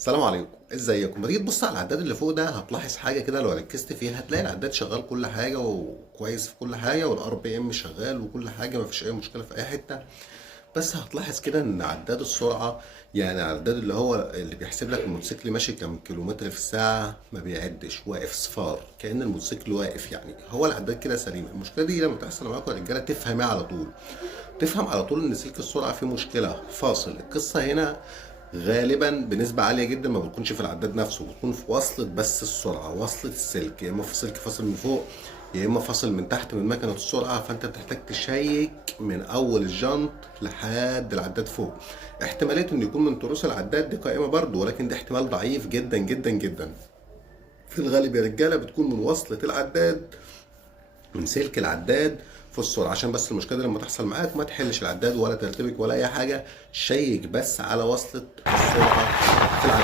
السلام عليكم، ازيكم؟ ما تيجي تبص على العداد اللي فوق ده هتلاحظ حاجه كده. لو ركزت فيها هتلاقي العداد شغال كل حاجه وكويس في كل حاجه، والار بي ام شغال وكل حاجه، ما فيش اي مشكله في اي حته. بس هتلاحظ كده ان عداد السرعه، يعني العداد اللي هو اللي بيحسب لك الموتوسيكل ماشي كام كيلومتر في الساعه، ما بيعدش، واقف صفار كأن الموتوسيكل واقف. يعني هو العداد كده سليم. المشكله دي لما تحصل معاكم يا رجاله تفهمها على طول. تفهم على طول ان سلك السرعه فيه مشكله فاصل. القصه هنا غالبا بنسبة عالية جدا ما بتكونش في العداد نفسه، بتكون في وصلة بس السرعة، وصلة السلك، يا اما في سلك فاصل من فوق يا اما فاصل من تحت من مكنة السرعة. فانت بتحتاج تشيك من اول الجنط لحد العداد فوق. احتمالية انه يكون من تروس العداد دي قائمة برضه، ولكن ده احتمال ضعيف جدا جدا جدا. في الغالب يا رجالة بتكون من وصلة العداد، من سلك العداد في السرعه. عشان بس المشكله دي لما تحصل معاك ما تحلش العداد ولا ترتبك ولا اي حاجه، شيك بس على وصله السرعه في العداد.